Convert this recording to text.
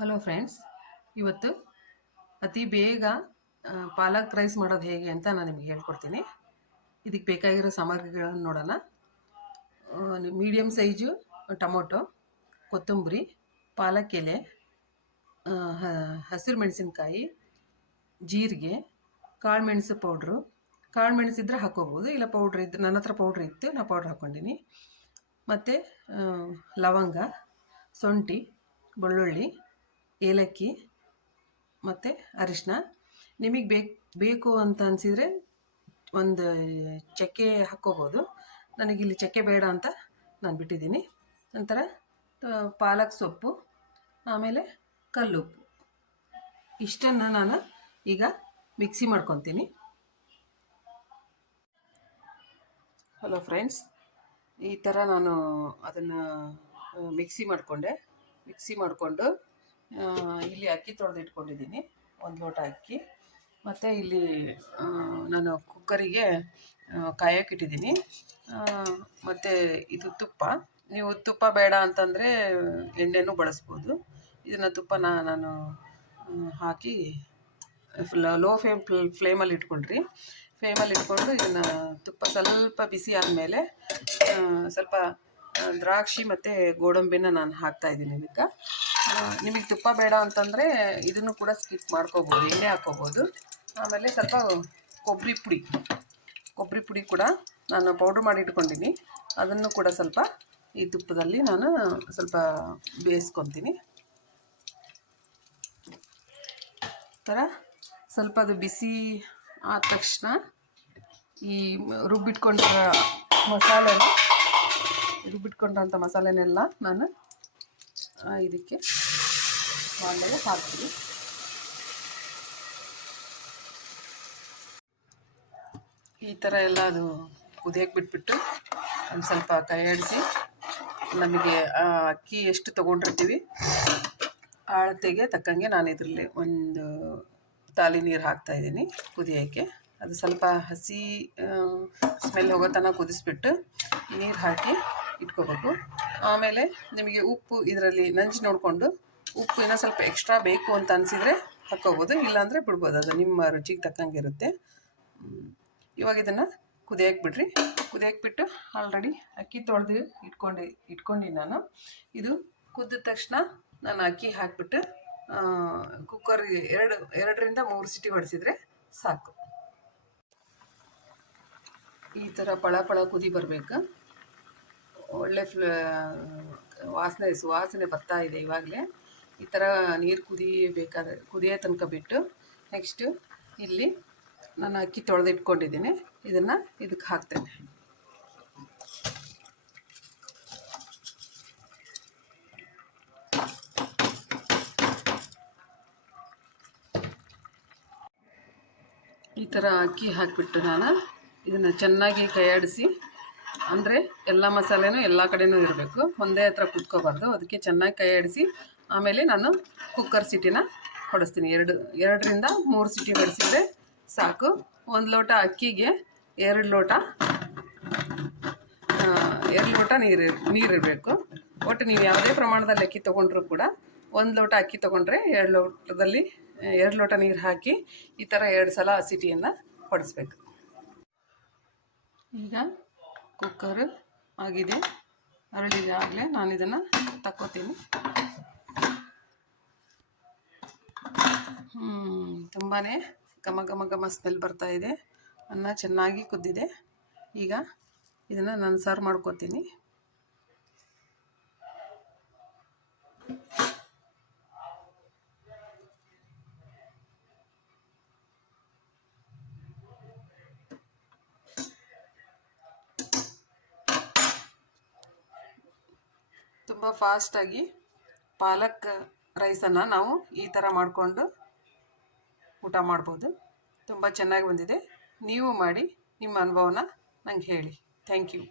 Hello friends, ಇವತ್ತು ಅತಿ ಬೇಗ ಪಾಲಕ್ ರೈಸ್ ಮಾಡೋದು ಹೇಗೆ ಅಂತ ನಾನು ನಿಮಗೆ ಹೇಳ್ಕೊಡ್ತೀನಿ. ಇದಕ್ಕೆ ಬೇಕಾಗಿರೋ ಸಾಮಗ್ರಿಗಳನ್ನು ನೋಡೋಣ. ಮೀಡಿಯಮ್ ಸೈಜು ಟೊಮೊಟೊ, ಕೊತ್ತಂಬರಿ, ಪಾಲಕ್ ಎಲೆ, ಹಸಿರು ಮೆಣಸಿನ್ಕಾಯಿ, ಜೀರಿಗೆ, ಕಾಳು ಮೆಣಸು ಪೌಡ್ರು. ಕಾಳು ಮೆಣಸಿದ್ರೆ ಹಾಕ್ಕೋಬೋದು, ಇಲ್ಲ ಪೌಡ್ರ್ ಇದ್ದು ನನ್ನ ಹತ್ರ ಪೌಡ್ರ್ ಇತ್ತು, ನಾನು ಪೌಡ್ರ್ ಹಾಕ್ಕೊಂಡಿನಿ. ಮತ್ತು ಲವಂಗ, ಶುಂಠಿ, ಬೆಳ್ಳುಳ್ಳಿ, ಏಲಕ್ಕಿ ಮತ್ತು ಅರಿಶಿನ. ನಿಮಗೆ ಬೇಕು ಅಂತ ಅನಿಸಿದರೆ ಒಂದು ಚಕ್ಕೆ ಹಾಕ್ಕೋಬೋದು. ನನಗಿಲ್ಲಿ ಚಕ್ಕೆ ಬೇಡ ಅಂತ ನಾನು ಬಿಟ್ಟಿದ್ದೀನಿ. ನಂತರ ಪಾಲಕ್ ಸೊಪ್ಪು, ಆಮೇಲೆ ಕಲ್ಲುಪ್ಪು. ಇಷ್ಟನ್ನು ನಾನು ಈಗ ಮಿಕ್ಸಿ ಮಾಡ್ಕೊತೀನಿ. ಹಲೋ ಫ್ರೆಂಡ್ಸ್, ಈ ಥರ ನಾನು ಅದನ್ನು ಮಿಕ್ಸಿ ಮಾಡಿಕೊಂಡು ಇಲ್ಲಿ ಅಕ್ಕಿ ತೊಳೆದು ಇಟ್ಕೊಂಡಿದ್ದೀನಿ, 1 ಲೋಟ ಅಕ್ಕಿ. ಮತ್ತು ಇಲ್ಲಿ ನಾನು ಕುಕ್ಕರಿಗೆ ಕಾಯೋಕ್ಕಿಟ್ಟಿದ್ದೀನಿ. ಮತ್ತು ಇದು ತುಪ್ಪ. ನೀವು ತುಪ್ಪ ಬೇಡ ಅಂತಂದರೆ ಎಣ್ಣೆನೂ ಬಳಸ್ಬೋದು. ಇದನ್ನು ತುಪ್ಪನ ನಾನು ಹಾಕಿ ಲೋ ಫ್ಲೇಮಲ್ಲಿ ಇಟ್ಕೊಳ್ರಿ. ಫ್ಲೇಮಲ್ಲಿ ಇಟ್ಕೊಂಡು ಇದನ್ನು ತುಪ್ಪ ಸ್ವಲ್ಪ ಬಿಸಿ ಆದಮೇಲೆ ಸ್ವಲ್ಪ ದ್ರಾಕ್ಷಿ ಮತ್ತು ಗೋಡಂಬಿನ ನಾನು ಹಾಕ್ತಾಯಿದ್ದೀನಿ ಇದಕ್ಕೆ. ನಿಮಗೆ ತುಪ್ಪ ಬೇಡ ಅಂತಂದರೆ ಇದನ್ನು ಕೂಡ ಸ್ಕಿಪ್ ಮಾಡ್ಕೋಬೋದು, ಎಣ್ಣೆ ಹಾಕ್ಕೋಬೋದು. ಆಮೇಲೆ ಸ್ವಲ್ಪ ಕೊಬ್ಬರಿ ಪುಡಿ ಕೂಡ ನಾನು ಪೌಡ್ರ್ ಮಾಡಿ ಇಟ್ಕೊಂಡಿನಿ. ಅದನ್ನು ಕೂಡ ಸ್ವಲ್ಪ ಈ ತುಪ್ಪದಲ್ಲಿ ನಾನು ಸ್ವಲ್ಪ ಬೇಯಿಸ್ಕೊತೀನಿ. ಥರ ಸ್ವಲ್ಪ ಅದು ಬಿಸಿ ಆದ ತಕ್ಷಣ ಈ ರುಬ್ಬಿಟ್ಕೊಂಡ್ರಂಥ ಮಸಾಲೆನೆಲ್ಲ ನಾನು ಇದಕ್ಕೆ ಬಾಣಲೆಗೆ ಹಾಕ್ತೀನಿ. ಈ ಥರ ಎಲ್ಲ ಅದು ಕುದಿಯಕ್ಕೆ ಬಿಟ್ಬಿಟ್ಟು ಒಂದು ಸ್ವಲ್ಪ ಕೈ ಆಡಿಸಿ, ನಮಗೆ ಅಕ್ಕಿ ಎಷ್ಟು ತೊಗೊಂಡಿರ್ತೀವಿ ಅಳತೆಗೆ ತಕ್ಕಂಗೆ ನಾನು ಇದರಲ್ಲಿ ಒಂದು ತಾಲಿ ನೀರು ಹಾಕ್ತಾಯಿದ್ದೀನಿ ಕುದಿಯೋಕ್ಕೆ. ಅದು ಸ್ವಲ್ಪ ಹಸಿ ಸ್ಮೆಲ್ ಹೋಗೋ ತನಕ ಕುದಿಸ್ಬಿಟ್ಟು ನೀರು ಹಾಕಿ ಇಟ್ಕೋಬೇಕು. ಆಮೇಲೆ ನಿಮಗೆ ಉಪ್ಪು ಇದರಲ್ಲಿ ನಂಜು ನೋಡಿಕೊಂಡು ಉಪ್ಪು ಇನ್ನೂ ಸ್ವಲ್ಪ ಎಕ್ಸ್ಟ್ರಾ ಬೇಕು ಅಂತ ಅನಿಸಿದರೆ ಹಾಕ್ಕೋಬೋದು, ಇಲ್ಲಾಂದರೆ ಬಿಡ್ಬೋದು. ಅದು ನಿಮ್ಮ ರುಚಿಗೆ ತಕ್ಕಂಗೆ ಇರುತ್ತೆ. ಇವಾಗ ಇದನ್ನು ಕುದಿಯಕ್ಕೆ ಬಿಡ್ರಿ. ಕುದಿಯಕ್ಕೆ ಬಿಟ್ಟು ಆಲ್ರೆಡಿ ಅಕ್ಕಿ ತೊಳೆದು ಇಟ್ಕೊಂಡು ನಾನು ಇದು ಕುದ್ದ ತಕ್ಷಣ ನಾನು ಅಕ್ಕಿ ಹಾಕಿಬಿಟ್ಟು ಕುಕ್ಕರ್ಗೆ 2ರಿಂದ 3 ಸಿಟಿ ಹೊಡೆಸಿದ್ರೆ ಸಾಕು. ಈ ಥರ ಪಳ ಕುದಿ ಬರಬೇಕು. ಒಳ್ಳೆ ಸುವಾಸನೆ ಬರ್ತಾ ಇದೆ ಇವಾಗಲೇ. ಈ ಥರ ನೀರು ಕುದಿಯೋ ತನಕ ಬಿಟ್ಟು ನೆಕ್ಸ್ಟು ಇಲ್ಲಿ ನಾನು ಅಕ್ಕಿ ತೊಳೆದು ಇಟ್ಕೊಂಡಿದ್ದೀನಿ, ಇದನ್ನು ಇದಕ್ಕೆ ಹಾಕ್ತೇನೆ. ಈ ಥರ ಅಕ್ಕಿ ಹಾಕಿಬಿಟ್ಟು ನಾನು ಇದನ್ನು ಚೆನ್ನಾಗಿ ಕೈಯಾಡಿಸಿ, ಅಂದರೆ ಎಲ್ಲ ಮಸಾಲೆನೂ ಎಲ್ಲ ಕಡೆನೂ ಇರಬೇಕು, ಒಂದೇ ಹತ್ರ ಕುತ್ಕೋಬಾರ್ದು. ಅದಕ್ಕೆ ಚೆನ್ನಾಗಿ ಕೈಯಾಡಿಸಿ ಆಮೇಲೆ ನಾನು ಕುಕ್ಕರ್ ಸಿಟಿನ ಹೊಡೆಸ್ತೀನಿ. 2ರಿಂದ 3 ಸಿಟಿ ಹೊಡೆಸಿದ್ರೆ ಸಾಕು. 1 ಲೋಟ ಅಕ್ಕಿಗೆ 2 ಲೋಟ ನೀರಿರಬೇಕು. ಒಟ್ಟು ನೀವು ಯಾವುದೇ ಪ್ರಮಾಣದಲ್ಲಿ ಅಕ್ಕಿ ತೊಗೊಂಡ್ರೂ ಕೂಡ 1 ಲೋಟ ಅಕ್ಕಿ ತೊಗೊಂಡ್ರೆ 2 ಲೋಟ ನೀರು ಹಾಕಿ ಈ ಥರ 2 ಸಲ ಸಿಟಿಯನ್ನು ಹೊಡೆಸ್ಬೇಕು. ಈಗ ಕುಕ್ಕರ್ ಆಗಿದೆ, ಅರಳಿದೆ ಆಗಲೇ. ನಾನು ಇದನ್ನು ತಕ್ಕೋತೀನಿ. ತುಂಬಾ ಘಮ ಸ್ಮೆಲ್ ಬರ್ತಾ ಇದೆ. ಅನ್ನ ಚೆನ್ನಾಗಿ ಕುದ್ದಿದೆ. ಈಗ ಇದನ್ನು ನಾನು ಸರ್ವ್ ಮಾಡ್ಕೋತೀನಿ. ತುಂಬ ಫಾಸ್ಟಾಗಿ ಪಾಲಕ್ ರೈಸನ್ನು ನಾವು ಈ ಥರ ಮಾಡಿಕೊಂಡು ಊಟ ಮಾಡ್ಬೋದು. ತುಂಬ ಚೆನ್ನಾಗಿ ಬಂದಿದೆ. ನೀವು ಮಾಡಿ ನಿಮ್ಮ ಅನುಭವನ ನಂಗೆ ಹೇಳಿ. Thank you.